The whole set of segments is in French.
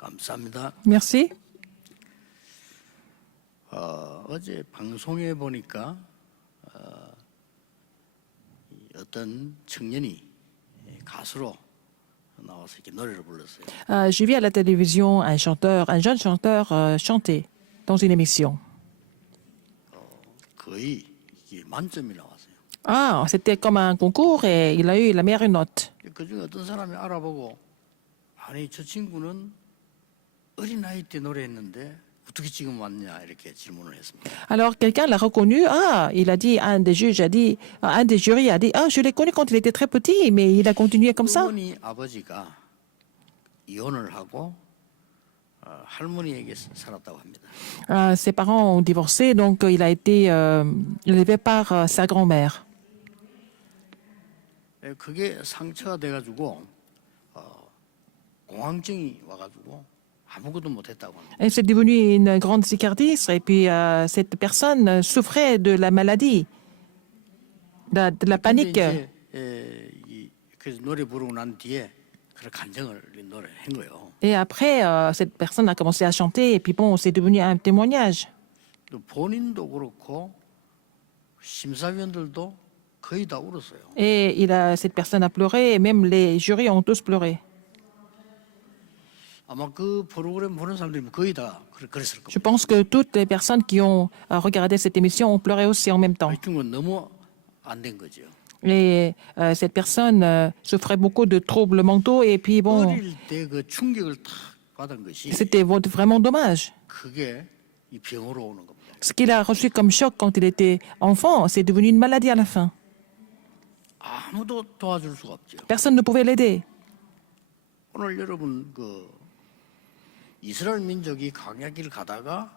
감사합니다. Merci. 어제 방송에 보니까 어떤 청년이 가수로 나와서 이렇게 노래를 불렀어요. J'ai vu à la télévision un jeune chanteur chanter dans une émission. 거의 이게 만점이 나왔어요. Ah, c'était comme un concours et il a eu la meilleure note. 그 중에 어떤 사람이 알아보고 아니 저 친구는 어린 나이 때 노래했는데 어떻게 지금 왔냐 이렇게 질문을 했습니다. Alors quelqu'un l'a reconnu. Ah, il a dit, un des juges a dit, un des jurys a dit, ah, je l'ai connu quand il était très petit, mais il a continué comme ça. 어머니 아버지가 이혼을 하고 할머니에게 살았다고 합니다. Ses parents ont divorcé, donc il a été élevé par sa grand-mère. 그게 상처가 돼가지고 공황증이 와가지고 아무것도 못했다고 합니다. Et c'est devenu une grande cicatrice. Et puis cette personne souffrait de la maladie, de la panique. 근데 이제 그래서 노래 부르고 난 뒤에 그런 감정을 노래한 거예요. Et après, cette personne a commencé à chanter. Et puis bon, c'est devenu un témoignage. 또 본인도 그렇고 심사위원들도 거의 다 울었어요. Et cette personne a pleuré. Et même les jurys ont tous pleuré. 아마 그 프로그램 보는 사람들이 거의 다 그랬을 Je 겁니다. pense que toutes les personnes qui ont regardé cette émission ont pleuré aussi en même temps. 이 친구는 너무 안 된 거죠. Et cette personne souffrait beaucoup de troubles mentaux. Et puis bon, 어릴 때 그 충격을 탁 받은 것이 c'était vraiment dommage. 그게 이 병으로 오는 겁니다. Ce qu'il a reçu comme choc quand il était enfant, c'est devenu une maladie à la fin. 아무도 도와줄 수가 없죠. Personne ne pouvait l'aider. 오늘 여러분 그 이스라엘 민족이 광야길 가다가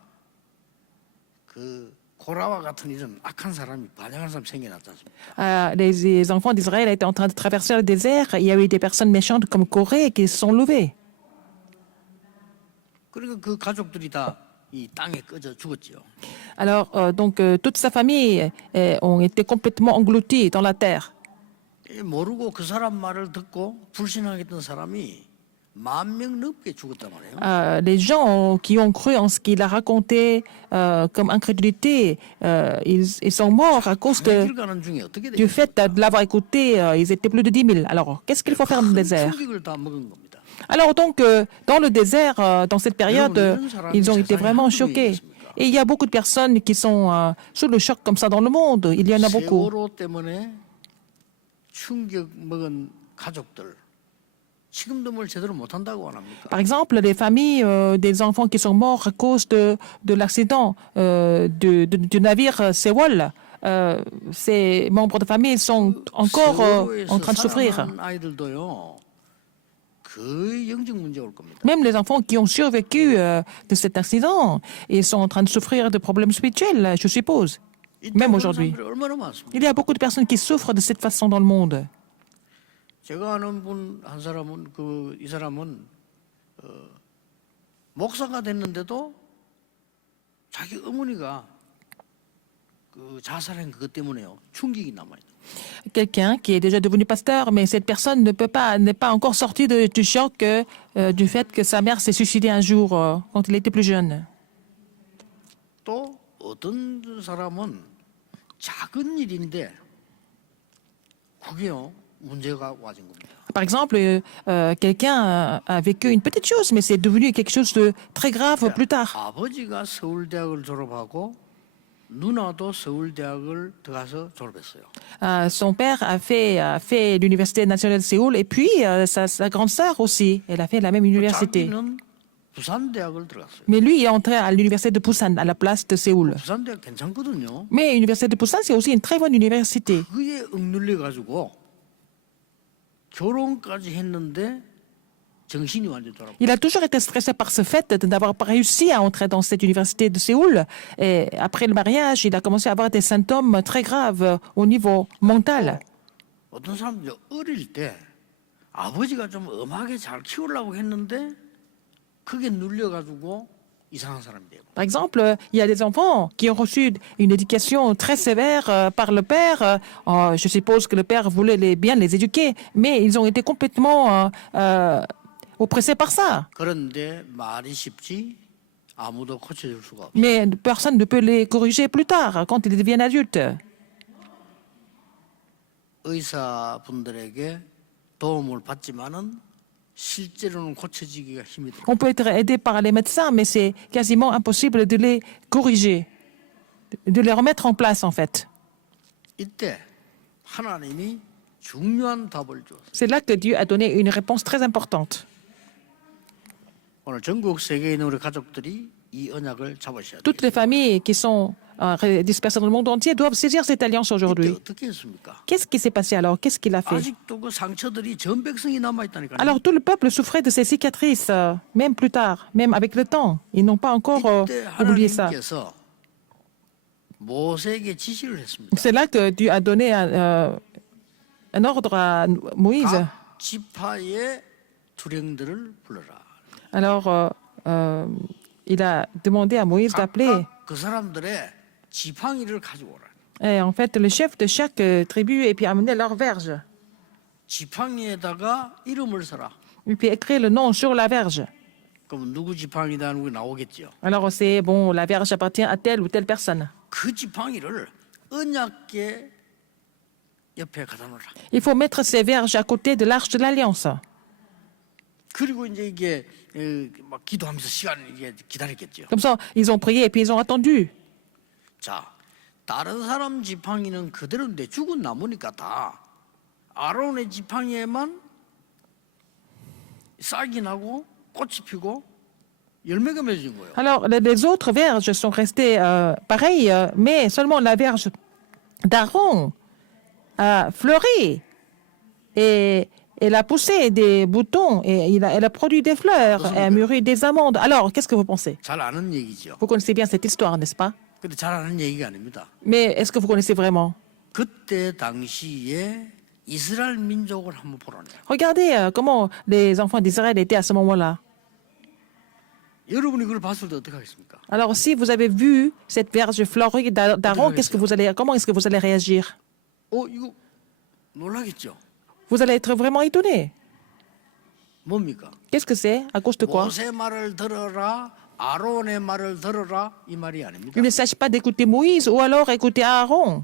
그 고라와 같은 이런 악한 사람이 반역한 사람 생겨났지 않습니까? Les enfants d'Israël étaient en train de traverser le désert. Il y a eu des personnes méchantes comme Corée qui se sont levées. 그러니까 그 가족들이 다 이 땅에 꺼져 죽었죠. Alors, donc, toute sa famille ont été complètement engloutis dans la terre. 모르고 그 사람 말을 듣고 불신하겠던 사람이 10,000명 넘게 죽었단 말이에요. Les gens qui ont cru en ce qu'il a raconté comme incrédulité, ils sont morts à cause 길 가는 중에 어떻게 du 돼요? fait de l'avoir écouté. Ils étaient plus de 10 000. Alors, qu'est-ce qu'il faut faire dans le 큰 désert? 충격을 다 먹은 겁니다. Alors donc, dans le désert, dans cette période, ils ont été vraiment choqués. Et il y a beaucoup de personnes qui sont sous le choc comme ça dans le monde. Il y en a beaucoup. 세월호 때문에 충격 먹은 가족들 지금도 뭘 제대로 못한다고 안 합니까? Par exemple, les familles des enfants qui sont morts à cause de l'accident du navire Sewol, ces membres de famille sont encore en train de souffrir. 살아난 아이들도요 거의 영적 문제 올 겁니다. Même les enfants qui ont survécu de cet accident, ils sont en train de souffrir de problèmes spirituels, je suppose. Même aujourd'hui. 사람들이 얼마나 많습니까? Il y a beaucoup de personnes qui souffrent de cette façon dans le monde. 제가 아는 분 한 사람은 이 사람은 목사가 됐는데도 자기 어머니가 그 자살한 그것 때문에요 충격이 남아요. Quelqu'un qui est déjà devenu pasteur, mais cette personne n'est pas encore sortie du choc du fait que sa mère s'est suicidée un jour quand il était plus jeune. 또 어떤 사람은 작은 일인데 그게요 문제가 와진 겁니다. Par exemple, quelqu'un a vécu une petite chose, mais c'est devenu quelque chose de très grave plus tard. 아버지가 서울대학을 졸업하고 누나도 서울대학을 들어가서 졸업했어요. Son père a fait l'université nationale de Séoul et puis sa grande sœur aussi, elle a fait la même université. 자기는 부산대학을 들어갔어요. Mais lui est entré à l'université de Busan à la place de Séoul. 부산대학 괜찮거든요. Mais l'université de Busan, c'est aussi une très bonne université. 그에 억눌려 가지고 결혼까지 했는데 정신이 완전 돌아버려. Il a toujours été stressé par ce fait de n'avoir pas réussi à entrer dans cette université de Séoul. Et après le mariage, il a commencé à avoir des symptômes très graves au niveau mental. 어떤 사람들이 어릴 때 아버지가 좀 엄하게 잘 키우려고 했는데 그게 눌려 가지고 이상한 사람이 되고. Par exemple, il y a des enfants qui ont reçu une éducation très sévère par le père. Je suppose que le père voulait bien les éduquer, mais ils ont été complètement oppressés par ça. 그런데 말이 쉽지 아무도 고쳐줄 수가 없어. Mais personne ne peut les corriger plus tard, quand ils deviennent adultes. 의사분들에게 도움을 받지만은 실제로는 고쳐지기가 힘이 들어. On peut être aidé par les médecins, mais c'est quasiment impossible de les corriger, de les remettre en place en fait. 이때 하나님이 중요한 답을 주었어요. C'est là que Dieu a donné une réponse très importante. 오늘 전국 세계에 있는 우리 가족들이 이 언약을 잡으셔야 돼요. Toutes les familles qui sont dispersées dans le monde entier doivent saisir cette alliance 이때 aujourd'hui. 어떻게 했습니까? Qu'est-ce qui s'est passé alors? Qu'est-ce qu'il a fait? 아직도 그 상처들이 전 백성이 남아 있다니까요. Alors tout le peuple souffrait de ces cicatrices, même plus tard, même avec le temps. Ils n'ont pas encore 이때 oublié ça. 하나님께서 모세에게 지시를 했습니다. C'est là que Dieu a donné un ordre à Moïse. 각 지파의 두령들을 불러라. Alors il a demandé à Moïse d'appeler. 각각 그 사람들의 지팡이를 가지고 오라. Et en fait, le chef de chaque tribu et puis amener leur verge. 지팡이에다가 이름을 써라. Et puis écrire le nom sur la verge. 그럼 누구 지팡이다 하는 게 나오겠죠. Alors c'est bon, la verge appartient à telle ou telle personne. 그 지팡이를 언약궤 옆에 갖다 놓으라. Il faut mettre ces verges à côté de l'arche de l'Alliance. 그리고 이제 이게 막 기도하면서 시간을 이게 기다렸겠죠. Comme ça, ils ont prié et puis ils ont attendu. 자, 다른 사람 지팡이는 그대로인데 죽은 나무니까 다 아론의 지팡이에만 싹이 나고 꽃이 피고 열매가 맺어진 거예요. Alors les autres verges sont restées pareilles, mais seulement la verge d'Aaron a fleuri et elle a poussé des boutons et elle a produit des fleurs et a mûri des amandes. Alors, qu'est-ce que vous pensez? 잘 아는 얘기죠. Vous connaissez bien cette histoire, n'est-ce pas? 근데 잘 아는 얘기가 아닙니다. Mais est-ce que vous connaissez vraiment? 그때 당시에 이스라엘 민족을 한번 보라네요. Regardez comment les enfants d'Israël étaient à ce moment-là. 여러분이 그걸 봤을 때 어떻게 하겠습니까? Alors, si vous avez vu cette verge fleurie d'Aaron, comment est-ce que vous allez réagir? 이거 놀라겠죠. Vous allez être vraiment étonné. 뭡니까? Qu'est-ce que c'est? À cause de quoi? 모세 말을 들어라, 아론의 말을 들어라 이 말이 아닙니다. Il ne s'agit pas d'écouter Moïse ou alors écouter Aaron.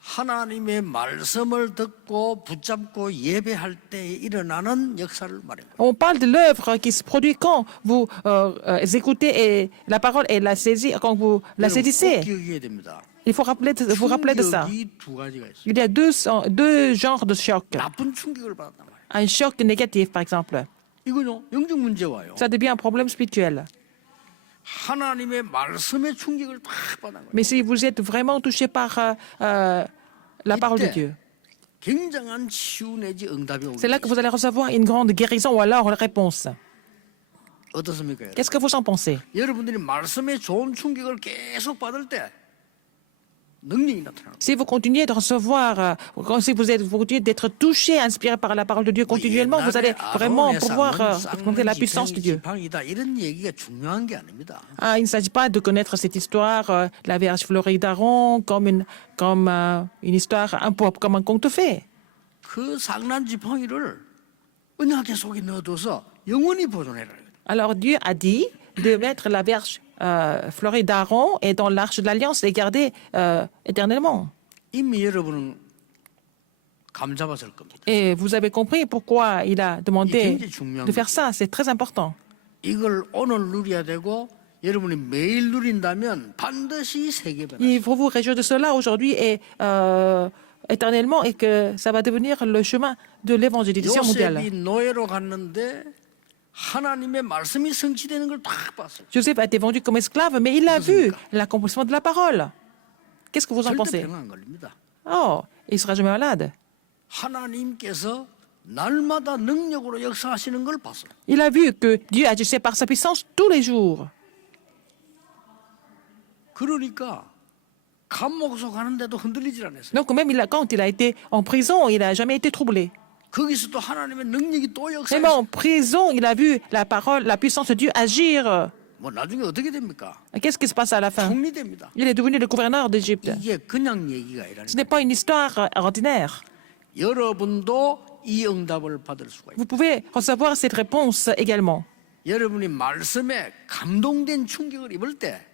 하나님의 말씀을 듣고 붙잡고 예배할 때 일어나는 역사를 말합니다. On parle de l'œuvre qui se produit quand vous écoutez et la parole et la saisie, quand vous la 꼭 saisissez. 기억해야 됩니다. Il faut vous rappeler de ça. 충격이 두 가지가 있어요. Il y a deux genres de chocs. 나쁜 충격을 받았단 말이에요. Un choc négatif, par exemple. 이거요 영적 문제 와요. Ça devient un problème spirituel. 하나님의 말씀의 충격을 딱 받은 거예요. Mais si vous êtes vraiment touché par la parole de Dieu, 굉장한 치유 내지 응답이 오게 c'est là que 돼요. vous allez recevoir une grande guérison ou alors une réponse. 어떻습니까? 여러분? Qu'est-ce que vous en pensez? 여러분들이 말씀의 좋은 충격을 계속 받을 때 능력이 나타나요. Si vous continuez de recevoir, si vous continuez d'être touché, inspiré par la parole de Dieu continuellement, vous allez vraiment pouvoir expérimenter la puissance de Dieu. 지팡이다 이런 얘기가 중요한 게 아닙니다. Ah, il ne s'agit pas de connaître cette histoire, la Vierge fleurie d'Aaron, comme une histoire, comme un conte fait. 그 상난 지팡이를 언약궤 속에 넣어둬서 영원히 보존해라. Alors Dieu a dit de mettre la Vierge fleurie d'Aaron et dans l'arche de l'Alliance et garder éternellement. 이미 여러분은 감 잡았을 겁니다. Et vous avez compris pourquoi il a demandé de faire ça. C'est très important. 이걸 오늘 누려야 되고 여러분이 매일 누린다면 반드시 세계 변화. Il faut vous réjouir de cela aujourd'hui et éternellement et que ça va devenir le chemin de l'évangélisation mondiale. 요셉이 노예로 갔는데 하나님의 말씀이 성취되는 걸 딱 봤어요. Joseph a été vendu comme esclave, mais il a vu l'accomplissement de la parole. Qu'est-ce que vous en 절대 pensez? 병 안 걸립니다. Oh, il ne sera jamais malade. 하나님께서 날마다 능력으로 역사하시는 걸 봤어요. Il a vu que Dieu agissait par sa puissance tous les jours. 그러니까 감옥소 가는데도 흔들리질 않았어요. Donc même quand il a été en prison, il n'a jamais été troublé. 거기서도 하나님의 능력이 또 Même 역사했어요. en prison, il a vu la parole, la puissance de Dieu agir. 뭐 나중에 어떻게 됩니까? Qu'est-ce qui se passe à la fin? 총리됩니다. Il est devenu le gouverneur d'Égypte. 이게 그냥 얘기가 아니라 Ce n'est pas une histoire ordinaire. 여러분도 이 응답을 받을 수가 있다. Vous pouvez recevoir cette réponse également. 여러분이 말씀에 감동된 충격을 입을 때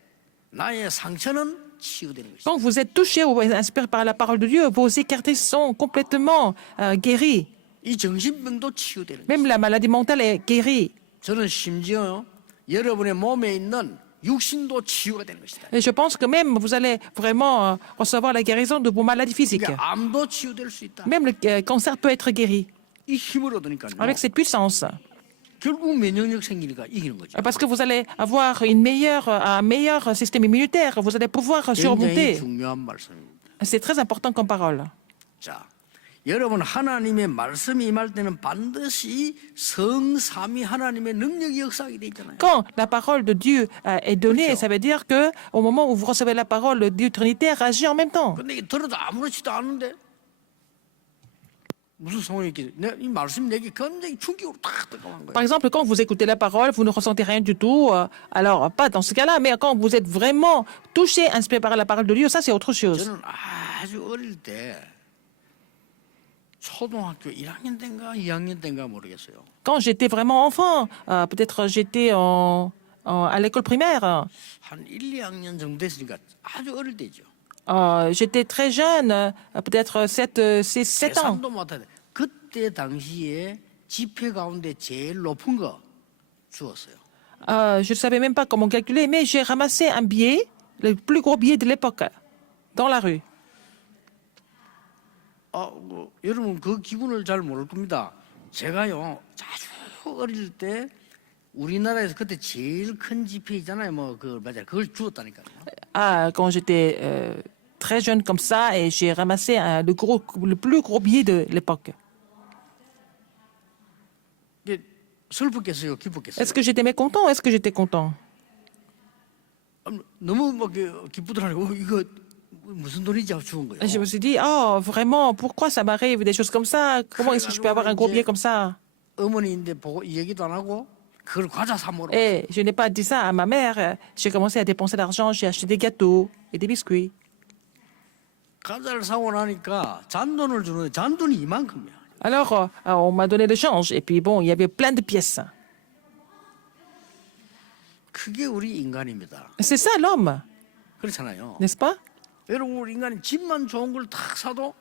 나의 상처는 치유되는 것이다. Quand vous êtes touché ou inspiré par la parole de Dieu, vos cicatrices sont complètement guéries. 이 정신병도 치유되는 것이다. Même la maladie mentale est guérie. 저는 심지어 여러분의 몸에 있는 육신도 치유가 되는 것이다. Et je pense que même vous allez vraiment recevoir la guérison de vos maladies physiques. 그러니까 암도 치유될 수 있다. Même le cancer peut être guéri 이 힘을 얻으니까요. avec cette puissance. 결국 면역력 생기니까 이기는 거죠. Parce que vous allez avoir un meilleur système immunitaire. Vous allez pouvoir 굉장히 surmonter. 중요한 말씀입니다. C'est très important comme parole. 자, 여러분 하나님의 말씀이 임할 때는 반드시 성삼위 하나님의 능력이 역사하게 돼 있잖아요. Quand la parole de Dieu est donnée, ça veut dire que au moment où vous recevez la parole, le Dieu trinitaire agit en même temps. 근데 이게 들어도 아무렇지도 않은데 무슨 상황이 있겠어요? 이 말씀이 내게 굉장히 충격으로 탁 들어간 거예요. Par exemple, quand vous écoutez la parole, vous ne ressentez rien du tout. Alors, pas dans ce cas-là, mais quand vous êtes vraiment touché, inspiré par la parole de Dieu, ça c'est autre chose. 저는 아주 어릴 때 초등학교 1학년 때인가 2학년 때인가 모르겠어요. Quand j'étais vraiment enfant, peut-être j'étais à l'école primaire, 한 1, 2학년 정도 됐으니까 아주 어릴 때죠. j'étais très jeune, peut-être 7 ans. 계산도 못하네. 그때 당시에 지폐 가운데 제일 높은 거 주었어요. Je ne savais même pas comment calculer, mais j'ai ramassé un billet, le plus gros billet de l'époque, dans la rue. 여러분 그 기분을 잘 모를 겁니다. 제가요 아주 어릴 때 우리나라에서 그때 제일 큰 지폐 있잖아요. 뭐 그 맞아요. 그걸 주었다니까요. Quand j'étais très jeune comme ça, et j'ai ramassé le plus gros billet de l'époque. 이게 슬펐겠어요, 기뻤겠어요. Est-ce que j'étais mécontent ou est-ce que j'étais content? 너무 막 기쁘더라고요. 이거 무슨 돈이지 하고 주은 거예요. Je me suis dit, oh, vraiment, pourquoi ça m'arrive des choses comme ça? Comment est-ce que je peux avoir un gros billet comme ça? 어머니인데 보고 이 얘기도 안 하고 그걸 과자 사 먹으러. Et je n'ai pas dit ça à ma mère. J'ai commencé à dépenser l'argent, j'ai acheté des gâteaux et des biscuits. 과자를 사고 나니까 잔돈을 주는데 잔돈이 이만큼이야. Alors, on m'a donné le change. Et puis, bon, il y avait plein de pièces. 그게 우리 인간입니다. C'est ça l'homme, 그렇잖아요. n'est-ce pas? 여러분 우리 인간이 집만 좋은 걸 탁 사도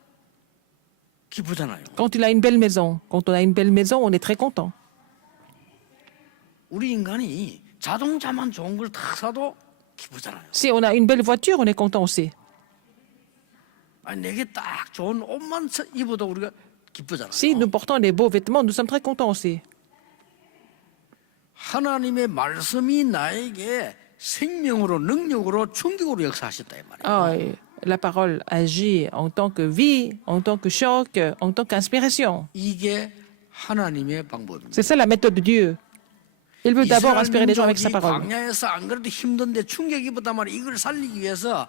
기쁘잖아요. Quand il a une belle maison, quand on a une belle maison, on est très content. 우리 인간이 자동차만 좋은 걸 탁 사도 기쁘잖아요. Si on a une belle voiture, on est content aussi. 아니 내게 딱 좋은 옷만 입어도 우리가 기쁘잖아요. Si nous portons des beaux vêtements, nous sommes très contents aussi. 하나님의 말씀이 나에게 생명으로 능력으로 충격으로 역사하셨다 이 말이에요. Et la parole agit en tant que vie, en tant que choc, en tant qu'inspiration. 이게 하나님의 방법입니다. C'est ça la méthode de Dieu. Il veut d'abord 이스라엘 inspirer les gens avec sa 민족이 parole. 광야에서 안 그래도 힘든데 충격 입었단 말이에요. 이걸 살리기 위해서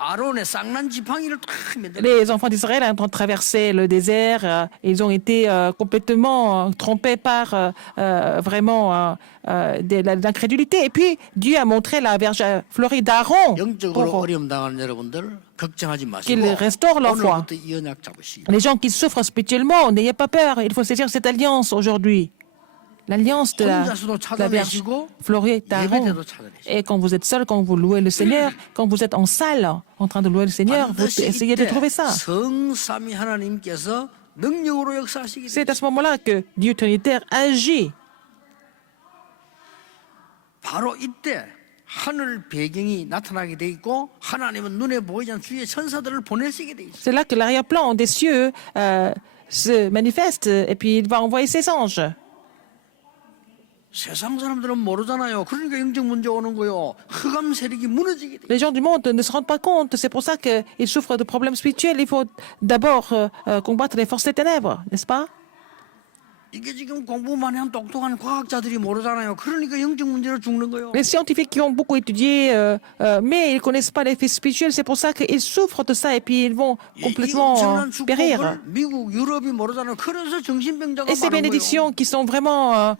아론의 쌍난 지팡이를 탁 만들어. Les enfants d'Israël ont traversé le désert. Ils ont été complètement trompés par vraiment l'incrédulité. Et puis, Dieu a montré la verge fleurie d'Aaron 영적으로 pour 어려움 당하는 여러분들 걱정하지 마시고 qu'ils restaurent leur foi. 오늘부터 이 언약 잡으시기. Les gens qui souffrent spirituellement, n'ayez pas peur. Il faut saisir cette alliance aujourd'hui. L'alliance de la verge fleurie d'Aaron. 예배때도 찾아내시고. Et quand vous êtes seul, quand vous louez le Seigneur, quand vous êtes en salle, en train de louer le Seigneur, vous 반드시 essayez de 이때 trouver ça. 성삼위 하나님께서 능력으로 역사하시기 C'est 때문에 à ce moment-là que Dieu Trinitaire agit. 바로 이때 하늘 배경이 나타나게 돼 있고 하나님은 눈에 보이지 않는 주의 천사들을 보내시게 돼 있어요. C'est là que l'arrière-plan des cieux se manifeste et puis il va envoyer ses anges. 세상 사람들은 모르잖아요. 그러니까 영적 문제 오는 거요. 흑암 세력이 무너지게 돼. Les gens du monde ne se rendent pas compte. C'est pour ça qu'ils souffrent de problèmes spirituels. Il faut d'abord combattre les forces des ténèbres, n'est-ce pas? 이게 지금 공부 많이 한 똑똑한 과학자들이 모르잖아요. 그러니까 영적 문제로 죽는 거요. Les scientifiques qui ont beaucoup étudié, mais ils ne connaissent pas les faits spirituels, c'est pour ça qu'ils souffrent de ça et puis ils vont 이 complètement 엄청난 périr. 축복을 미국, 유럽이 모르잖아요. 그래서 정신병자가 Et ces 많은 거예요. bénédictions qui sont vraiment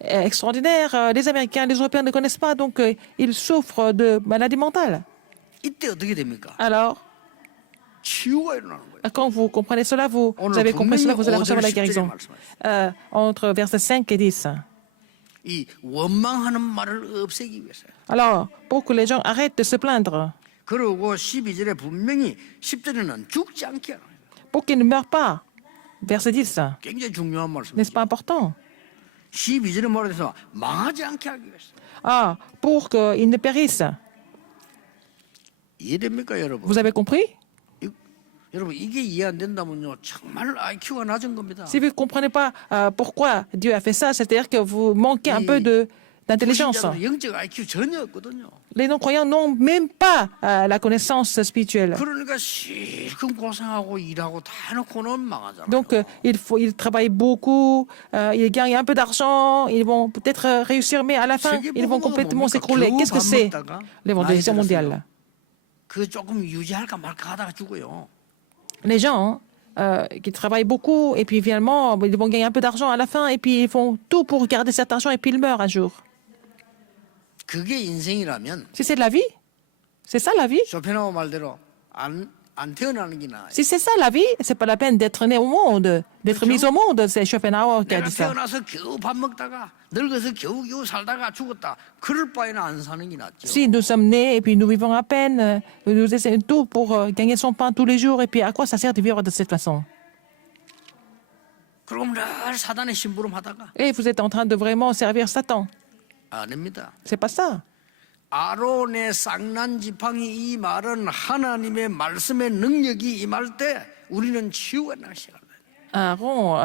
extraordinaires, les Américains, les Européens ne connaissent pas, donc ils souffrent de maladies mentales. 이때 어떻게 됩니까? Alors, 치유가 일어나는 거예요. Quand vous comprenez cela, vous avez compris cela, vous allez recevoir la guérison. Entre versets 5 et 10. 이 원망하는 말을 없애기 위해서요. Alors, pour que les gens arrêtent de se plaindre, 그리고 12절에 분명히 10절에는 죽지 않게 하는 거예요. pour qu'ils ne meurent pas. Verset 10. 굉장히 중요한 N'est-ce 말씀이죠. pas important? 12절에 말해서 망하지 않게 하기 위해서. Ah, pour qu'ils ne périssent. 이해됩니까, 여러분? Vous avez compris? 여러분 이게 이해 안 된다면요 정말 IQ가 낮은 겁니다. Si vous ne comprenez pas pourquoi Dieu a fait ça, c'est-à-dire que vous manquez un peu d'intelligence. 불신자들은 영적 IQ 전혀 없거든요. Les non-croyants n'ont même pas la connaissance spirituelle. 그러니까 실컷 고생하고 일하고 다 해놓고는 망하잖아요. Donc, ils travaillent beaucoup, ils gagnent un peu d'argent, ils vont peut-être réussir, mais à la fin, ils vont complètement s'écrouler. Qu'est-ce que c'est l'évangélisation mondiale? 그 조금 유지할까 말까 하다가 죽어요. Les gens qui travaillent beaucoup et puis finalement, ils vont gagner un peu d'argent à la fin et puis ils font tout pour garder cet argent et puis ils meurent un jour. 그게 인생이라면 Si c'est de la vie, c'est ça la vie. 쇼펜하우 말대로 안 태어나는 게 나아요. Si c'est ça la vie, c'est pas la peine d'être né au monde, d'être mis au monde. C'est Schopenhauer qui a 내가 dit ça. 태어나서 겨우 밥 먹다가 늙어서 겨우 살다가 죽었다. 그럴 바에는 안 사는 게 낫죠. Si nous sommes nés et puis nous vivons à peine, nous essayons tout pour gagner son pain tous les jours et puis à quoi ça sert de vivre de cette façon? 그럼 늘 사단의 심부름하다가 Et vous êtes en train de vraiment servir Satan. 아닙니다. C'est pas ça. 아론의 쌍난 지팡이 이 말은 하나님의 말씀의 능력이 임할 때 우리는 치유가 나기 시작합니다. Aaron,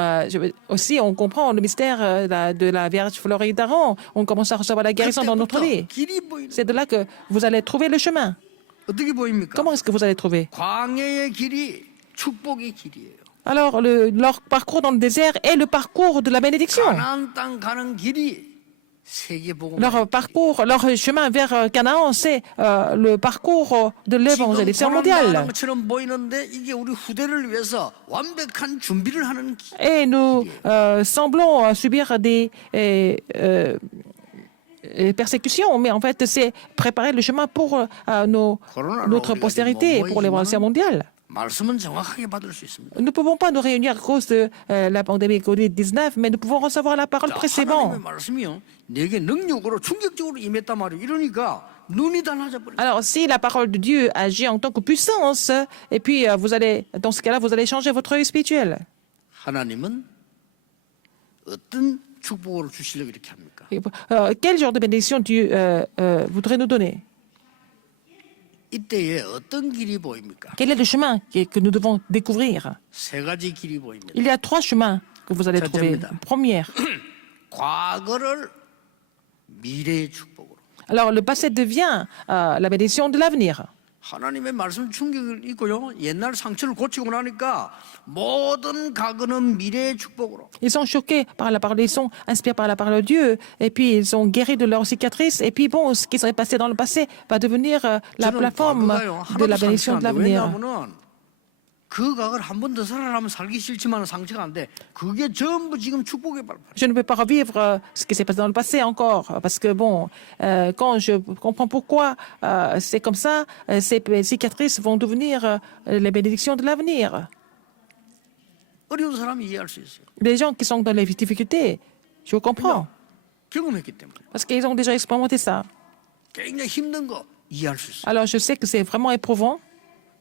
aussi, on comprend le mystère de la Vierge Floride d'Aaron. On commence à recevoir la guérison dans notre vie. 길이 보이는 C'est de là que vous allez trouver le chemin. 어떻게 보입니까? Comment est-ce que vous allez trouver? 광야의 길이 축복의 길이에요. Alors, leur parcours dans le désert est le parcours de la bénédiction. 가나안 땅 가는 길이 세계복음. Leur parcours, leur chemin vers Canaan, c'est le parcours de l'évangélisation mondiale. 것처럼 보이는데 이게 우리 후대를 위해서 완벽한 준비를 하는 길. Et nous semblons subir des persécutions, mais en fait, c'est préparer le chemin pour notre postérité, pour l'évangélisation mondiale. 말씀은 정확하게 받을 수 있습니다. Nous ne pouvons pas nous réunir à cause de la pandémie Covid-19, mais nous pouvons recevoir la parole précédemment. 하나님의 말씀이요. 내게 능력으로 충격적으로 임했단 말이에요. 이러니까 눈이 달라져 버려요. Alors, si la parole de Dieu agit en tant que puissance, et puis vous allez, dans ce cas-là, vous allez changer votre œil spirituel. 하나님은 어떤 축복을 주시려고 이렇게 합니까? Quel genre de bénédiction Dieu voudrait nous donner? 이때에 어떤 길이 보입니까? Quel est le chemin que nous devons découvrir? 세 가지 길이 보입니다. Il y a 3 chemins que vous allez trouver. Première. 과거를 미래의 축복으로. Alors, le passé devient la bénédiction de l'avenir. 하나님의 말씀 충격을 있고요. 옛날 상처를 고치고 나니까 모든 과거는 미래의 축복으로. Ils sont choqués par la parole, ils sont inspirés par la parole de Dieu, et puis ils sont guéris de leurs cicatrices, et puis bon, ce qui s'est passé dans le passé va devenir la plateforme de la bénédiction de l'avenir. 왜냐하면 그 과거를 한 번 더 살아라면 살기 싫지만 상처가 안 돼. 그게 전부 지금 축복의 발판. Je ne peux pas revivre ce qui s'est passé dans le passé encore, parce que bon, quand je comprends pourquoi c'est comme ça, ces cicatrices vont devenir les bénédictions de l'avenir. 어려운 사람이 이해할 수 있어요. Les gens qui sont dans les difficultés, je comprends, 경험했기 때문에. parce qu'ils ont déjà expérimenté ça. 굉장히 힘든 거 이해할 수 있어요. Alors je sais que c'est vraiment éprouvant,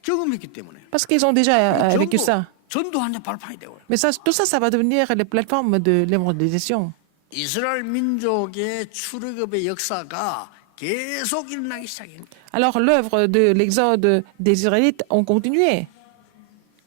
경험했기 때문에. parce qu'ils ont déjà vécu ça. 전도하는 발판이 되고요. Mais ça, tout ça, ça va devenir les plateformes de l'évangélisation. 이스라엘 민족의 출애굽의 역사가 계속 일어나기 시작했는데 Alors l'œuvre de l'exode des Israélites ont continué.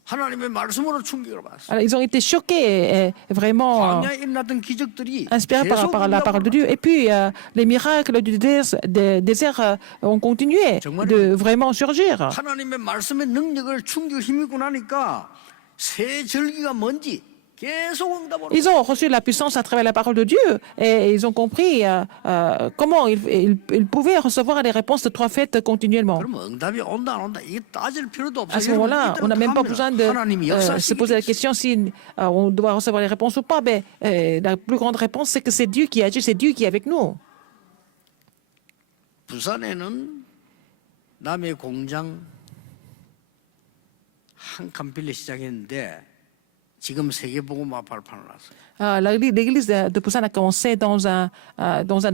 하나님의 말씀으로 충격을 받았어요. Alors, ils ont été choqués et vraiment 광야에 일어났던 기적들이 inspirés par la parole de Dieu. Et puis, les miracles du désert ont continué de vraiment surgir. 하나님의 말씀의 능력을 충격을 힘입고 나니까 새 절기가 뭔지 계속 응답을. Ils ont reçu la puissance à travers la parole de Dieu et ils ont compris comment ils pouvaient recevoir les réponses de 3 fêtes continuellement. 그럼 응답이 온다 안 온다 이게 따질 필요도 없어요. À ce moment-là, on n'a même pas besoin de se poser la question si on doit recevoir les réponses ou pas. Mais la plus grande réponse, c'est que c'est Dieu qui agit, c'est Dieu qui est avec nous. 부산에는 남의 공장 한 칸 빌려 시작했는데 지금 세계복음화 발판을 놨어요. L'église de Busan a commencé dans un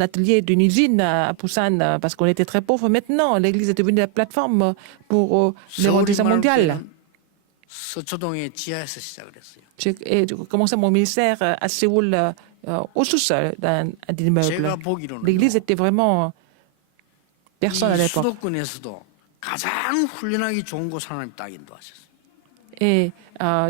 atelier d'une usine à Busan parce qu'on était très pauvres. Maintenant, l'église est devenue la plateforme pour l'évangélisation mondiale. 서초동의 지하에서 시작을 했어요. J'ai commencé mon ministère à Séoul, au sous-sol d'un immeuble. 제가 보기로는 L'église était vraiment personne à 이 l'époque. 수도권에서도 가장 훈련하기 좋은 곳 하나님 딱 인도하셨어요. Et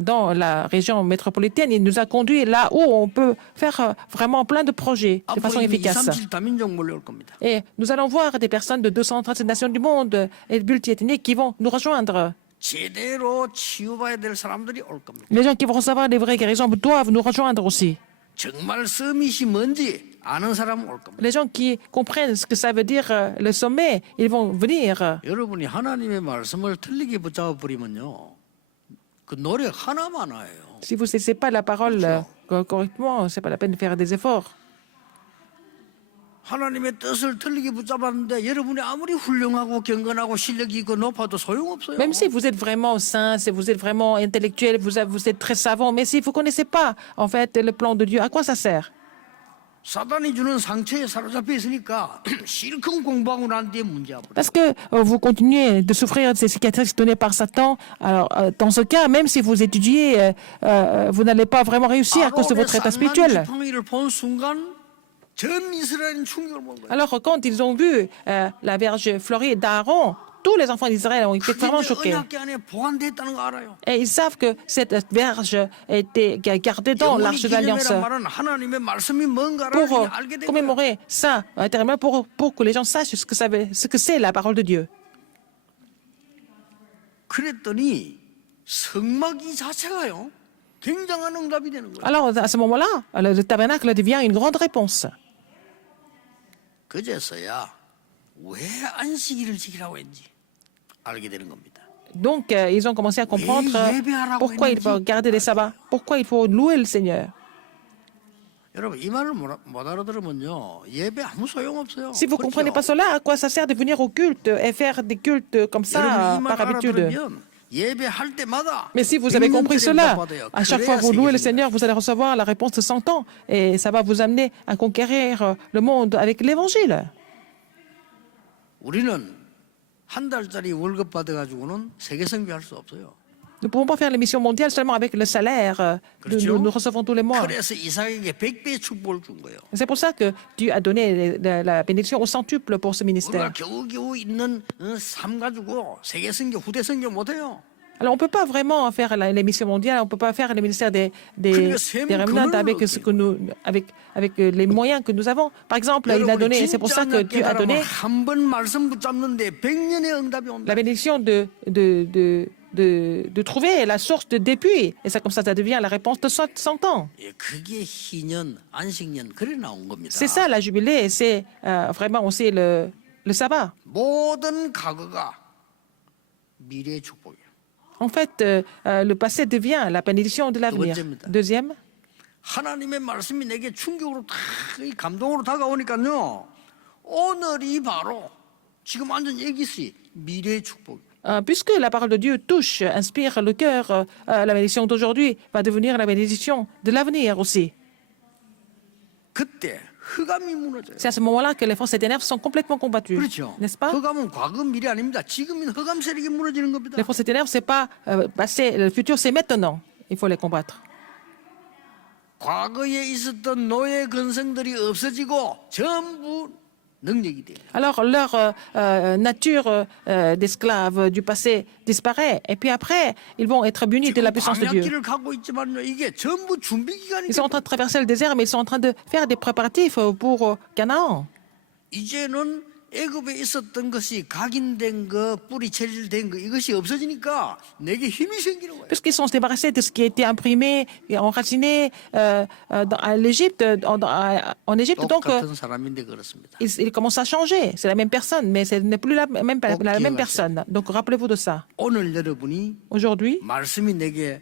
dans la région métropolitaine, il nous a conduits là où on peut faire vraiment plein de projets de façon 앞으로 이미 efficace. 237 다민족 몰려올 겁니다. Et nous allons voir des personnes de 237 nations du monde et multiethniques qui vont nous rejoindre. 제대로 치유받아야 될 사람들이 올 겁니다. Les gens qui vont recevoir des vraies guérisons doivent nous rejoindre aussi. 정말 서밋이 뭔지 아는 사람은 올 겁니다. Les gens qui comprennent ce que ça veut dire le sommet, ils vont venir. 여러분이 하나님의 말씀을 틀리게 붙잡아 버리면요. 그 노력 하나만 와요. Si vous ne saisissez pas la parole correctement, ce n'est pas la peine de faire des efforts. 하나님의 뜻을 틀리게 붙잡았는데 여러분이 아무리 훌륭하고 경건하고 실력이 있고 높아도 소용없어요. Même si vous êtes vraiment saint, si vous êtes vraiment intellectuel, vous êtes très savant, mais si vous ne connaissez pas en fait le plan de Dieu, à quoi ça sert? 사단이 주는 상처에 사로잡혀 있으니까 실컷 공부하고 난 뒤에 문제야. Parce que vous continuez de souffrir de ces cicatrices données par Satan. Alors, dans ce cas, même si vous étudiez, vous n'allez pas vraiment réussir à cause de votre état spirituel. 지팡이를 본 순간 전 이스라엘은 충격을 먹은 거예요. Alors, quand ils ont vu la verge fleurie d'Aaron, tous les enfants d'Israël ont été 그게 vraiment 이제 choqués. 언약궤 안에 보관됐다는 거 알아요. Et ils savent que cette verge était gardée dans 영원히 l'arche de l'Alliance. 기념이란 말은 하나님의 말씀이 뭔가를 Pour 알게 된 거예요. commémorer ça intérieurement, pour que les gens sachent ce que c'est la parole de Dieu. 그랬더니 성막이 자체가요. 굉장한 응답이 되는 거예요. Alors, à ce moment-là, le tabernacle devient une grande réponse. 그제서야 왜 안식일을 지키라고 했는지 알게 되는 겁니다. Donc, ils ont commencé à comprendre pourquoi il faut garder les sabbats, pourquoi il faut louer le Seigneur. 여러분 이 말을 못 알아들으면요 예배 아무 소용 없어요. Si vous ne comprenez pas cela, à quoi ça sert de venir au culte et faire des cultes comme ça par habitude? 예배할 때마다 Mais si vous avez compris cela, à chaque fois que vous louez le Seigneur, vous allez recevoir la réponse de 100 ans et ça va vous amener à conquérir le monde avec l'évangile. 우리는 한 달짜리 월급 받아가지고는 세계 선교할 수 없어요. Nous ne pouvons pas faire l'émission mondiale seulement avec le salaire que nous recevons tous les mois. 그래서 이삭에게 100배의 축복을 준 거예요. C'est pour ça que Dieu a donné la bénédiction au centuple pour ce 우리가 ministère. 겨우겨우 있는 삶 가지고 세계 선교, 후대 선교 못해요. Alors, on ne peut pas vraiment faire l'émission mondiale, on ne peut pas faire le ministère des remnants avec les moyens que nous avons. Par exemple, il a donné, c'est pour ça que Dieu a donné 한번 말씀 붙잡는데 100년의 응답이 온다. la bénédiction de trouver la source de dépit. Et ça, comme ça devient la réponse de 100 ans. 예, 그게 희년, 안식년 그래 나온 겁니다. C'est ça la jubilée, c'est vraiment aussi le sabbat. 모든 과거가 미래의 축복이에요. En fait, le passé devient la bénédiction de l'avenir. Deuxième, 하나님의 말씀이 내게 충격으로 탁 감동으로 다가오니까요. 오늘이 바로 지금 완전 얘기시 미래의 축복. puisque la parole de Dieu touche, inspire le cœur, la bénédiction d'aujourd'hui va devenir la bénédiction de l'avenir aussi. 그때 흑암이 무너져요. C'est à ce moment-là que les forces et ténèbres sont complètement combattues. 그렇죠. N'est-ce pas? 흑암은 과거 미래 아닙니다. 지금은 흑암 세력이 무너지는 겁니다. Les forces et ténèbres, c'est pas passé, le futur, c'est maintenant. Il faut les combattre. 과거에 있었던 노예 근성들이 없어지고 전부 능력이 돼요. Alors, leur nature d'esclave du passé disparaît. Et puis après, ils vont être munis de la puissance de Dieu. 광야길을 가고 있지만요. 이게 전부 준비 기간이 Ils sont en train de traverser le désert, mais ils sont en train de faire des préparatifs pour Canaan. 이제는 애굽에 있었던 것이 각인된 거, 뿌리 체질된 거 이것이 없어지니까 내게 힘이 생기는 거예요. Puisqu'ils sont débarrassés de ce qui a été imprimé et enraciné à l'Égypte, en Égypte, donc 똑같은 사람인데 그렇습니다. ils commencent à changer. C'est la même personne, mais ce n'est plus la même personne. Donc rappelez-vous de ça. 오늘 여러분이 Aujourd'hui, 말씀이 내게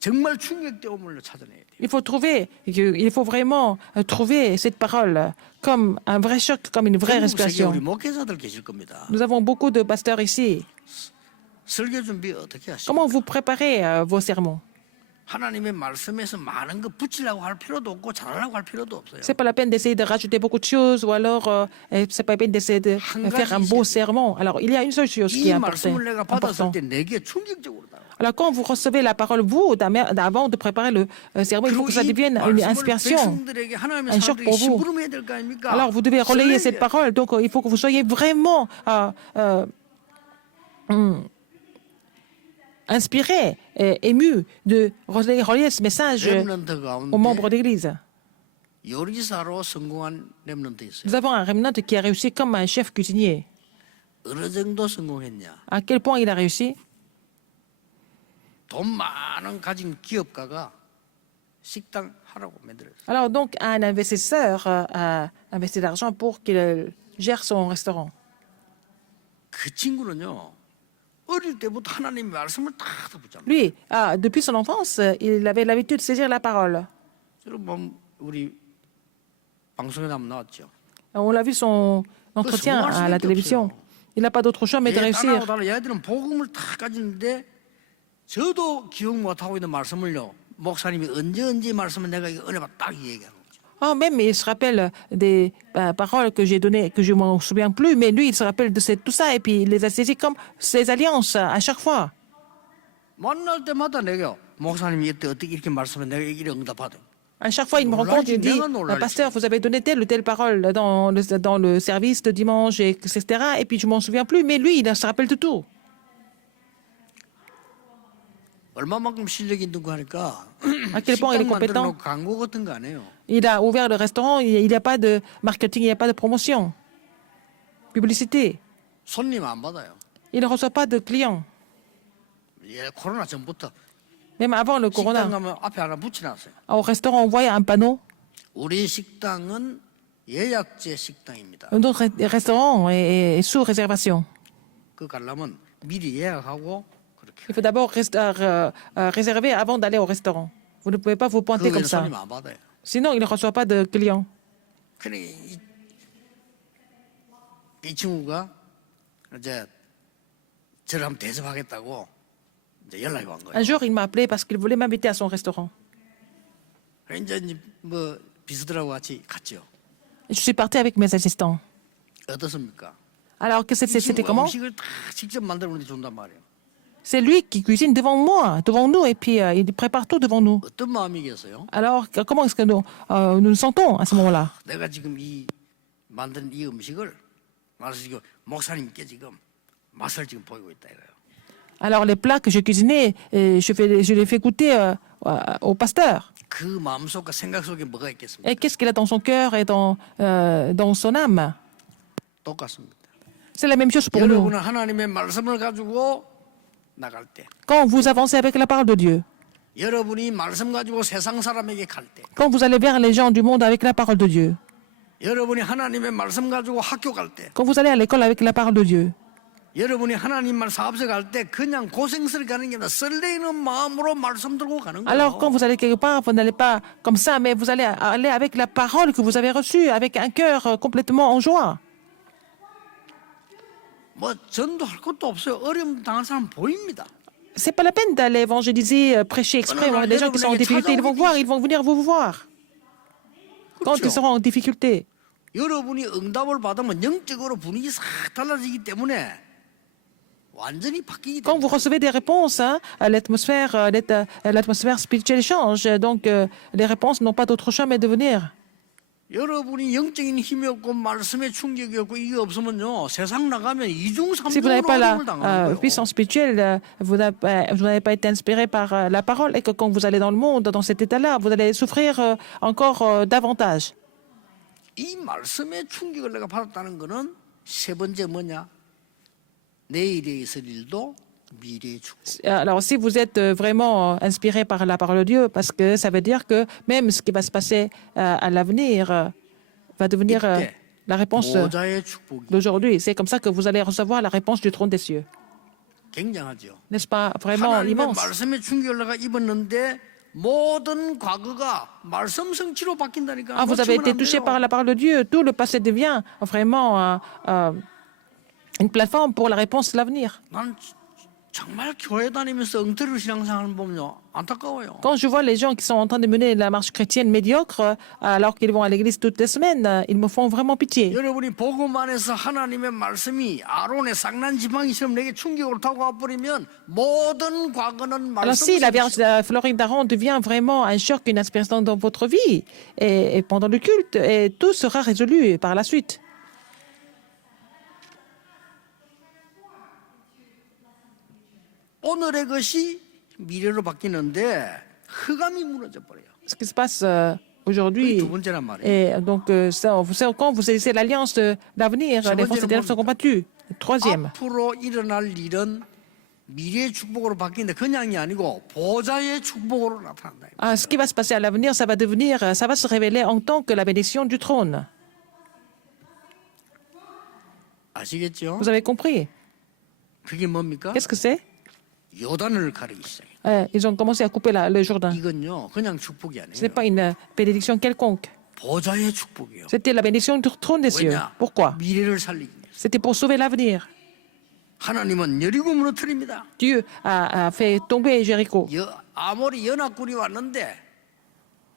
정말 충격되음을 찾아내야 돼요. il faut vraiment trouver cette parole comme un vrai choc, comme une vraie 전국 세계 respiration. 우리 목회자들 계실 겁니다. Nous avons beaucoup de pasteurs ici. 설교 준비 어떻게 하십니까? Comment vous préparez vos sermons? 하나님의 말씀에서 많은 거 붙이려고 할 필요도 없고 잘하려고 할 필요도 없어요. C'est pas la peine d'essayer de rajouter beaucoup de choses ou alors c'est pas la peine d'essayer de faire un beau sermon. Alors, il y a une seule chose qui 이 est 말씀을 내가 받았을 important. 때 내게 충격적으로 다가와요. Alors, quand vous recevez la parole, vous, avant de préparer le sermon, il faut 그리고 que ça 이 devienne une 말씀을 inspiration. 백성들에게 하나님의 un choc 사람들에게 pour vous. 심부름해야 될 거 아닙니까? Alors, vous devez relayer cette 설레게. parole. Donc, il faut que vous soyez vraiment inspiré, ému de relayer ce message 렘넌트 aux membres 가운데 d'Église. 요리사로 성공한 렘넌트 있어요. Nous avons un remnant qui a réussi comme un chef cuisinier. 어느 정도 성공했냐? À quel point il a réussi? 돈 많은 가진 기업가가 식당 하라고 만들었어요. Alors, donc, un investisseur a investi de l'argent pour qu'il gère son restaurant. 그 친구는요, 어릴 때부터 하나님의 말씀을 다 붙잡니다. Lui, depuis son enfance, il avait l'habitude de saisir la parole. 여러분, 우리 방송에 한번 나왔죠. On l'a vu son entretien à la télévision. Il n'a pas d'autre choix mais de 얘 réussir. 딸하고 달라 얘들은 복음을 다 가지는데 저도 기억 못하고 있는 말씀을요, 목사님이 언제 말씀을 내가 이 은혜가 딱 얘기하는 거죠. Oh, même il se rappelle des paroles que j'ai données, que je ne m'en souviens plus, mais lui, il se rappelle de tout ça et puis il les a saisies comme ses alliances à chaque fois. 만날 때마다 내가 목사님이 이때 어떻게 이렇게 말씀을 내가 이렇게 응답하든. À chaque fois, il me rencontre, il dit, pasteur, vous avez donné telle ou telle parole dans le service de dimanche, etc. Et puis je ne m'en souviens plus, mais lui, il se rappelle de tout. 얼마만큼 실력이 있는 거 하니까 À quel point il est 식당 compétent. 만들어 놓고 광고 같은 거 안 해요. Il a ouvert le restaurant, il n'y a pas de marketing, il n'y a pas de promotion, publicité. 손님 안 받아요. Il ne reçoit pas de clients. 예, 코로나 전부터 Même avant le 식당 corona, 가면 앞에 하나 붙여놨어요. au restaurant, on voyait un panneau. 우리 식당은 예약제 식당입니다. Notre restaurant est sous réservation. 그 가려면 미리 예약하고 그렇게. Il faut d'abord réserver avant d'aller au restaurant. Vous ne pouvez pas vous pointer 그 comme 외에는 ça. 손님 안 받아요. Sinon, il ne reçoit pas de clients. 그래 이 친구가 이제 저를 한번 대접하겠다고 이제 연락이 온 거예요. Un jour, il m'a appelé parce qu'il voulait m'inviter à son restaurant. 그래 이제 뭐 비서들하고 같이 갔죠. Je suis partie avec mes assistants. 어떻습니까? Alors, 이 c'était 친구가 comment? 음식을 다 직접 만들어 놓는데 준단 말이에요. C'est lui qui cuisine devant moi, devant nous, et puis il prépare tout devant nous. 어떤 마음이겠어요? Alors, comment est-ce que nous nous sentons à ce moment-là? 내가 지금 이 만든 이 음식을 말해서 지금 목사님께 지금 맛을 지금 보이고 있다 이거예요. Alors, les plats que je cuisinais, je les fais goûter au pasteur. 그 마음속과 생각 속에 뭐가 있겠습니까? Et qu'est-ce qu'il a dans son cœur et dans son âme? 똑같습니다. C'est la même chose pour nous. 여러분은 하나님의 말씀을 가지고 나갈 때, Quand vous avancez avec la parole de Dieu, 여러분이 말씀 가지고 세상 사람에게 갈 때, quand vous allez vers les gens du monde avec la parole de Dieu, 여러분이 하나님의 말씀 가지고 학교 갈 때, quand vous allez à l'école avec la parole de Dieu, 여러분이 하나님만 사업소 갈 때 그냥 고생스럽게 가는 게 아니라 설레이는 마음으로 말씀 들고 가는 alors quand 거예요. vous allez quelque part, vous n'allez pas comme ça, mais vous allez aller avec la parole que vous avez reçue, avec un cœur complètement en joie. 뭐 전도할 것도 없어요. 어려움 당한 사람 보입니다. C'est pas la peine d'aller évangéliser, prêcher exprès. non, Les gens qui sont en difficulté, ils vont venir vous voir. Quand ils seront en difficulté. 여러분이 응답을 받으면 영적으로 분위기 싹 달라지기 때문에 완전히 바뀌기 Quand vous 때문에 recevez des réponses, hein, l'atmosphère spirituelle change. Donc, les réponses n'ont pas d'autre choix mais de venir. 여러분이 영적인 힘이 없고 말씀의 충격이 없고 이게 없으면요 세상 나가면 이중 Si vous n'avez 삼중으로 pas la 어려움을 당하는 거예요. puissance spirituelle, vous n'avez pas été inspiré par la parole et que quand vous allez dans le monde, dans cet état-là, vous allez souffrir encore davantage. 이 말씀의 충격을 내가 받았다는 거는 세 번째 뭐냐? 내일에 있을 일도 미래의 축복. Alors, si vous êtes vraiment inspiré par la parole de Dieu, parce que ça veut dire que même ce qui va se passer à l'avenir va devenir la réponse 보좌의 축복이 d'aujourd'hui. C'est comme ça que vous allez recevoir la réponse du trône des cieux. 굉장하죠. N'est-ce pas vraiment 하나님의 immense? 말씀의 충격을 내가 입었는데 모든 과거가 말씀 성취로 바뀐다니까. Ah, vous avez été touché par la parole de Dieu. Tout le passé devient vraiment une plateforme pour la réponse de l'avenir. 난 정말 교회 다니면서 엉터리 신앙생활을 보면요 안타까워요. Quand je vois les gens qui sont en train de mener la marche chrétienne médiocre alors qu'ils vont à l'église toutes les semaines, ils me font vraiment pitié. 여러분이 복음 안에서 하나님의 말씀이 아론의 쌍난 지팡이처럼 내게 충격으로 다가와 버리면 모든 과거는 Alors si la Vierge Floride d'Aaron devient vraiment un choc, une inspiration dans votre vie et pendant le culte, et tout sera résolu par la suite. 오늘의 것이 미래로 바뀌는데 흑암이 무너져 버려요. Ce qui se passe 그게 aujourd'hui, 두 번째란 말이에요. et donc quand vous saisissez l'alliance d'avenir, les forces éternelles sont combattues. Troisième, 앞으로 일어날 일은 미래의 축복으로 바뀌는데 그냥이 아니고 보좌의 축복으로 나타난다. ce qui va se passer à l'avenir, ça va se révéler en tant que la bénédiction du trône. 아시겠죠? Vous avez compris? 그게 뭡니까? Qu'est-ce que c'est? 요단을 가르기 시작해요. Ils ont commencé à couper le Jourdain. 이건요 그냥 축복이 Ce n'est 아니에요. pas une bénédiction quelconque. 보좌의 축복이에요. C'était la bénédiction du trône des cieux. 왜냐? Pourquoi? 미래를 살리기 위해서. C'était pour sauver l'avenir. 하나님은 여리고 무너뜨립니다. Dieu a fait tomber Jéricho. 아모리 연합군이 왔는데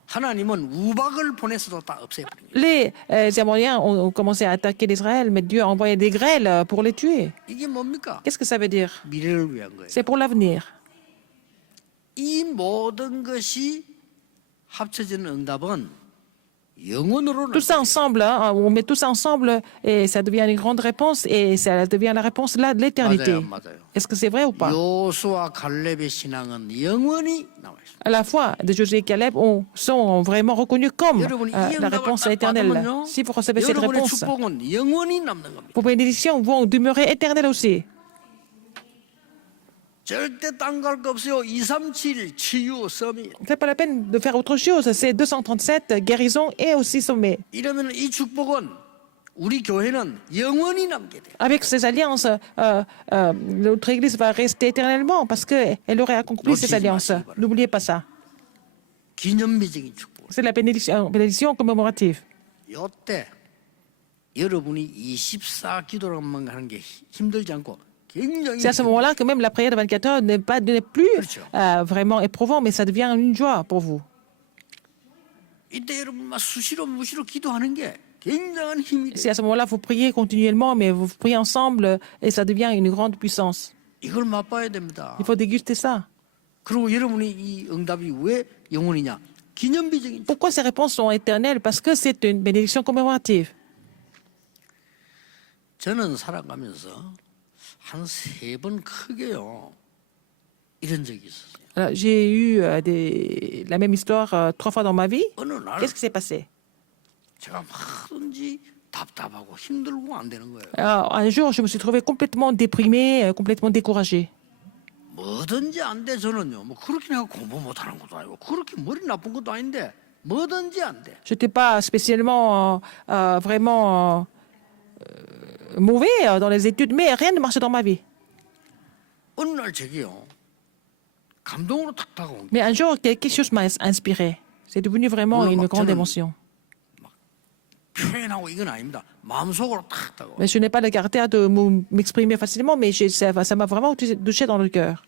하나님은 우박을 보내서도 다 없애버립니다. Les Amoréens ont commencé à attaquer l'Israël, mais Dieu a envoyé des grêles pour les tuer. 이게 뭡니까? Qu'est-ce que ça veut dire? 미래를 위한 거예요. C'est pour l'avenir. 이 모든 것이 합쳐진 응답은 영원으로 Tout ça ensemble, on met tout ça ensemble et ça devient une grande réponse et ça devient la réponse là de l'éternité. 맞아요. Est-ce que c'est vrai ou pas? 요수와 갈렙의 신앙은 영원히 나와 있습니다. À la fois, de Josué et Caleb sont vraiment reconnus comme la réponse éternelle. Si vous recevez cette 여러분의 réponse, 축복은 영원히 남는 겁니다. vos bénédictions vont demeurer éternelles aussi. 절대 딴 거 할 거 없어요. 237 치유 서밋. C'est pas la peine de faire autre chose. C'est 237 guérisons et aussi sommet. 이러면 이 축복은 우리 교회는 영원히 남게 돼요. Avec ces alliances, notre Église va rester éternellement parce qu'elle aurait accompli ces alliances. N'oubliez pas ça. 기념비적인 축복. C'est la bénédiction commémorative. 이때 여러분이 24 기도로만 하는 게 힘들지 않고 굉장히 C'est à ce moment-là que même la prière de 24 heures n'est plus vraiment éprouvant, mais ça devient une joie pour vous. 이때 여러분 막 수시로 무시로 기도하는 게 굉장한 힘이 C'est 돼요. à ce moment-là vous priez continuellement, mais vous priez ensemble et ça devient une grande puissance. 이걸 맛봐야 됩니다. Il faut déguster ça. 그리고 여러분이 이 응답이 왜 영원이냐? 기념비적인 축복. Pourquoi ces réponses sont éternelles? Parce que c'est une bénédiction commémorative. 저는 살아가면서 한 3번 크게요 이런 적이 있었어요. J'ai eu la même histoire 3 fois dans ma vie. 어느 날 Qu'est-ce qui s'est passé? 제가 뭐든지 답답하고 힘들고 안 되는 거예요. Un jour, je me suis trouvé complètement déprimé, complètement découragé. 뭐든지 안 돼 저는요. 뭐 그렇게 내가 공부 못하는 것도 아니고 그렇게 머리 나쁜 것도 아닌데 뭐든지 안 돼. Je n'étais pas spécialement vraiment mauvais dans les études, mais rien ne marchait dans ma vie. 어느 날 제게요 감동으로 탁 다가온 게 Mais un jour, quelque chose m'a inspiré. C'est devenu vraiment Oui, une moi, grande je- émotion. 표현하고 이건 아닙니다. 마음속으로 탁 다가와. Mais je n'ai pas le caractère de m'exprimer facilement, mais ça m'a vraiment touché dans le cœur.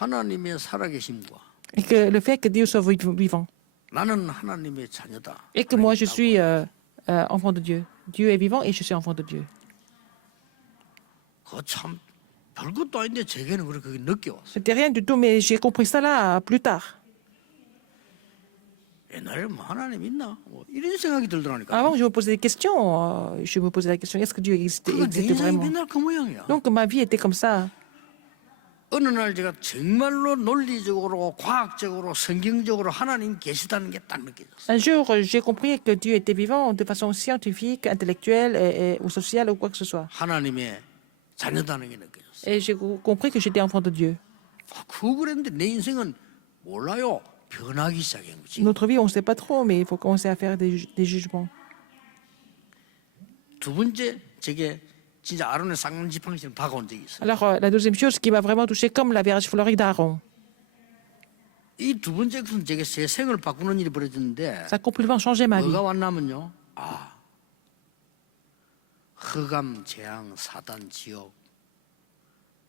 하나님의 살아계심과 Et que le fait que Dieu soit vivant. 나는 하나님의 자녀다. Et que moi, je suis enfant de Dieu. Dieu est vivant et je suis enfant de Dieu. 그거 참 별것도 아닌데 제게는 그렇게 느껴왔어요. C'était rien du tout, mais j'ai compris ça là plus tard. 옛날에 뭐 하나님 있나? 뭐 이런 생각이 들더라니까. Avant, je me posais des questions. Je me posais la question, est-ce que Dieu existe 그건 내 인생이 vraiment? 맨날 그 모양이야. Donc ma vie était comme ça. 어느 날 제가 정말로 논리적으로 과학적으로 성경적으로 하나님 계시다는 게 딱 느껴졌어요. Un jour, j'ai compris que Dieu était vivant de façon scientifique, intellectuelle ou sociale ou quoi que ce soit. 하나님의 자녀다는 게 느껴졌어요. Et j'ai compris que j'étais enfant de Dieu. 그거 그랬는데 내 인생은 몰라요. 변하기 시작한 거지. Notre vie, on ne sait pas trop, mais il faut commencer à faire des jugements. 두 번째 제게 진짜 아론의 쌍난 지팡이처럼 다가온 적이 있어요. Alors, la deuxième chose qui m'a vraiment touché, comme la Vierge Floride d'Aaron, 이 두 번째 것은 제게 제 생을 바꾸는 일이 벌어졌는데 ça a complètement changé ma vie. 뭐가 왔냐면요. 흑암, 재앙, 사단, 지옥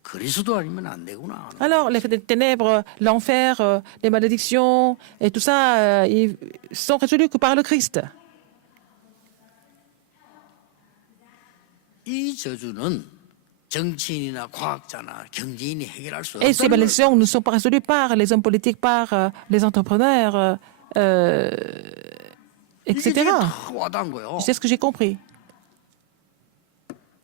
그리스도 아니면 안 되구나. Alors, les ténèbres, l'enfer, les malédictions et tout ça, ils sont résolus que par le Christ. 이 저주는 정치인이나 과학자나 경제인이 해결할 수 Et ces 없다는 걸 malédictions ne sont pas résolues par les hommes politiques, par les entrepreneurs, 이게 etc. 지금 다 와닿은 거예요. C'est ce que j'ai compris.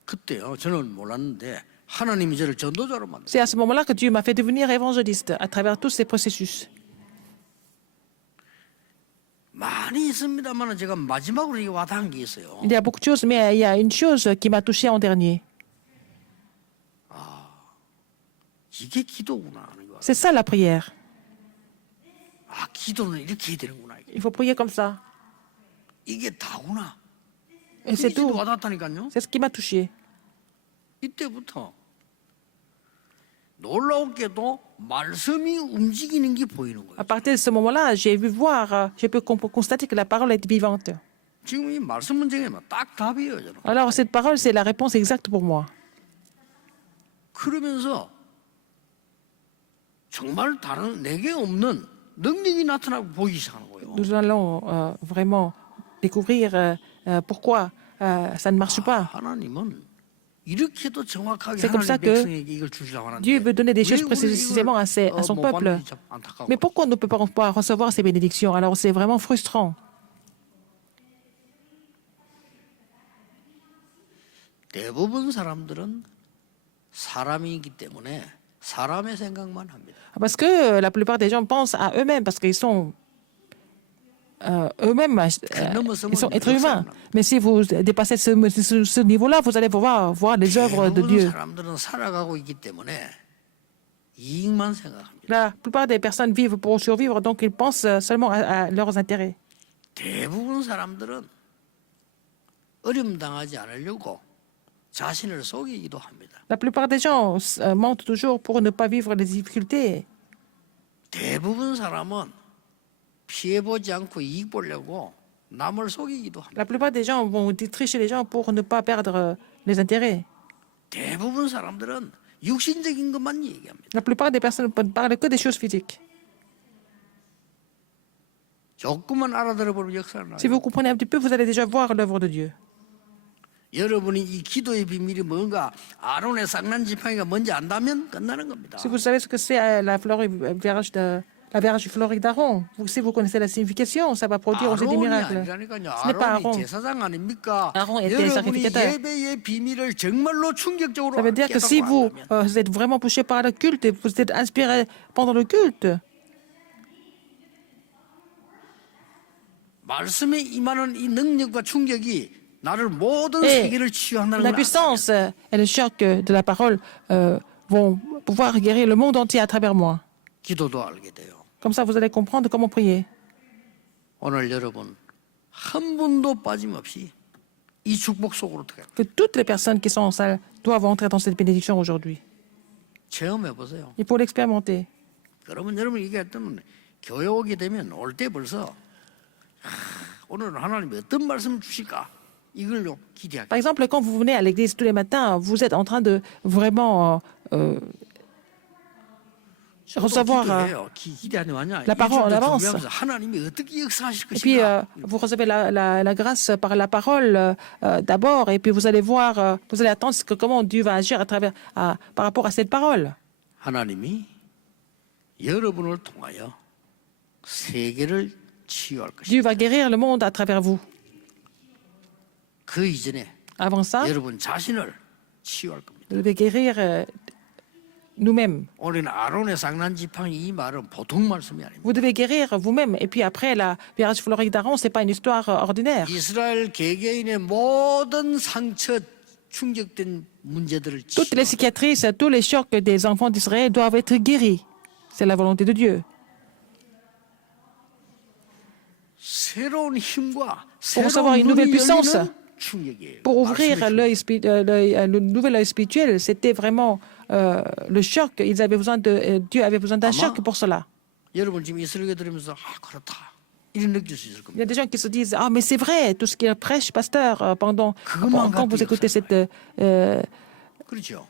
그때요. 저는 몰랐는데 하나님이 저를 전도자로 만들었어요. C'est à ce moment-là que Dieu m'a fait devenir évangéliste à travers tous ces processus. 많이 있습니다만 제가 마지막으로 이게 와닿은 게 있어요. Il y a beaucoup de choses, mais il y a une chose qui m'a touché en dernier. 이게 기도구나 하는 거. C'est ça la prière. 아, 기도는 이렇게 해야 되는구나. Il faut prier comme ça. 이게 다구나. Et c'est 이게 진짜 tout. 와닿다니까요. C'est ce qui m'a touché. 이때부터 놀라웠게도 말씀이 움직이는 게 보이는 거예요. À partir de ce moment-là, j'ai vu voir, j'ai pu constater que la parole est vivante. 지금 이 말씀 문제가 딱 답이에요, 저는. Alors cette parole, c'est la réponse exacte pour moi. 그러면서 정말 다른 내게 없는 능력이 나타나고 보이기 시작하는 거예요. Nous allons vraiment découvrir pourquoi ça ne marche pas. 하나님은 이렇게도 정확하게 C'est comme ça 하나님 que 백성에게 이걸 주시려고 하는데 Dieu veut donner des choses 왜 우리 précisément à, à son 못 peuple. 받는지 참 안타까워. Mais pourquoi on ne peut pas recevoir ces bénédictions? Alors c'est vraiment frustrant. 대부분 사람들은 사람이기 때문에 사람의 생각만 합니다. Parce que la plupart des gens pensent à eux-mêmes, parce qu'ils sont eux-mêmes, ils sont êtres humains. Mais si vous dépassez ce niveau-là, vous allez pouvoir voir les œuvres de 대부분 Dieu. 사람들은 살아가고 있기 때문에 이익만 생각합니다. La plupart des personnes vivent pour survivre, donc ils pensent seulement à leurs intérêts. 대부분 사람들은 어려움 당하지 않으려고 자신을 속이기도 합니다. La plupart des gens mentent toujours pour ne pas vivre les difficultés. 대부분 사람은 피해보지 않고 이익 보려고 남을 속이기도 합니다. La plupart des gens vont tricher les gens pour ne pas perdre les intérêts. 대부분 사람들은 육신적인 것만 얘기합니다. La plupart des personnes ne parlent que des choses physiques. 조금만 알아들어보면 역사를 Si 나요. vous comprenez un petit peu, vous allez déjà voir l'œuvre de Dieu. 여러분이 이 기도의 비밀이 뭔가 아론의 쌍난 지팡이가 뭔지 안다면 끝나는 겁니다. Si vous savez ce que c'est la verge fleurie d'Aaron, si vous connaissez la signification, ça va produire aussi des 아론이 miracles. 아니라니까요. Ce n'est pas 아론이 Aaron. 제사장 아닙니까? 아론 était 여러분이 sacrificateur. 예배의 비밀을 정말로 충격적으로 Ça veut dire que si vous, vous êtes vraiment poussé par le culte et vous êtes inspiré pendant le culte, 말씀에 임하는 이 능력과 충격이 나를 모든 예. 세계를 치유한다는 la 걸 puissance et le choc de la parole vont pouvoir guérir le monde entier à travers moi. 기도도 알게 돼요. Comme ça, vous allez comprendre comment prier. 오늘 여러분 한 분도 빠짐없이 이 축복 속으로 들어가요. Que toutes les personnes qui sont en salle doivent entrer dans cette bénédiction aujourd'hui. 체험해 보세요. Il faut l'expérimenter. 그러면 여러분 이게 어떤 교회 오게 되면 올 때 벌써 오늘은 하나님이 어떤 말씀을 주실까 이걸로 기대하게. Par exemple, quand vous venez à l'église tous les matins, vous êtes en train de vraiment recevoir 기대하는 거냐? la parole en avance. 하나님이 어떻게 역사하실 Et puis, 것인가? vous recevez la grâce par la parole d'abord, et puis vous allez voir, vous allez attendre comment Dieu va agir à travers, par rapport à cette parole. 하나님이 여러분을 통하여 세계를 치유할 것이다. Dieu va guérir le monde à travers vous. 그 이전에 Avant ça, 여러분 자신을 치유할 겁니다. vous devez guérir nous-mêmes. 우리는 아론의 쌍난 지팡이 이 말은 보통 말씀이 아닙니다. Vous devez guérir vous-même. Et puis après, la virage florique d'Aaron, ce n'est pas une histoire ordinaire. 이스라엘 개개인의 모든 상처 충격된 문제들을 Toutes les cicatrices, tous les chocs des enfants d'Israël doivent être guéris. C'est la volonté de Dieu. 새로운 힘과 Pour recevoir 새로운 une nouvelle 눈이 puissance, 열리는 충격이에요. pour ouvrir 말씀의 le nouvel œil spirituel, c'était vraiment le choc. Ils avaient besoin Dieu avait besoin d'un choc pour cela. 여러분 지금 이 설교 들으면서 그렇다 이런 느낄 수 있을 Il y 겁니다. a des gens qui se disent ah mais c'est vrai tout ce qu'il prêche pasteur quand vous écoutez cette 그렇죠.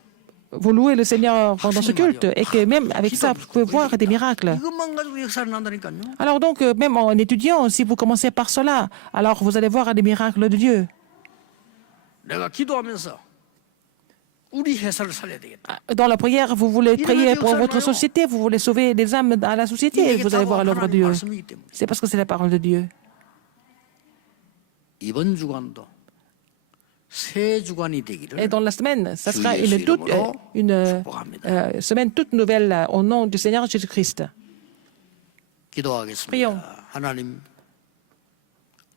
vous louez le Seigneur pendant ce culte et que même avec ça, vous pouvez voir des miracles. 이것만 가지고 역사를 난다니까요. Alors donc, même en étudiant, si vous commencez par cela, alors vous allez voir des miracles de Dieu. 내가 기도하면서 우리 회사를 살려야 되겠다. Dans la prière, vous voulez prier pour votre société, vous voulez sauver des âmes à la société, et vous allez voir l'œuvre de Dieu. 말씀이기 때문에. C'est parce que c'est la parole de Dieu. 이번 주간도 새 주간이 Et 되기를 dans la semaine, ça 주 sera 예수 une 축복합니다. semaine toute nouvelle au nom du Seigneur Jésus-Christ. 기도하겠습니다. Prions. 하나님,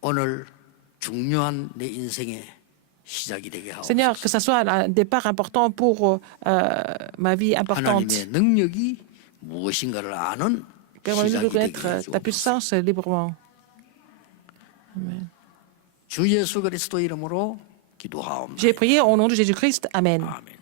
오늘 중요한 내 인생의 시작이 되게 Seigneur, 하옵소서. que ça soit un départ important pour ma vie importante. 하나님의 능력이 무엇인가를 아는 Permets-nous de 시작이 되게 connaître ta 해주옵소서. puissance librement. 주 예수 그리스도 이름으로 기도하옵나이다. J'ai prié au nom de Jésus-Christ. Amen. 아멘.